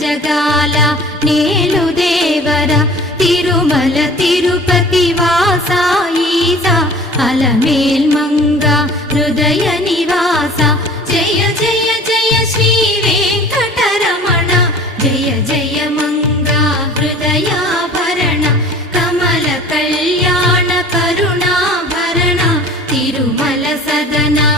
జగాల నేలు దేవర తిరుమల తిరుపతి వాసా ఈసా అలమేల్ మంగ హృదయ నివాస జయ జయ జయ శ్రీ వెంకటరమణ జయ జయ మంగ హృదయాభరణ కమల కళ్యాణ కరుణాభరణ తిరుమల సదనా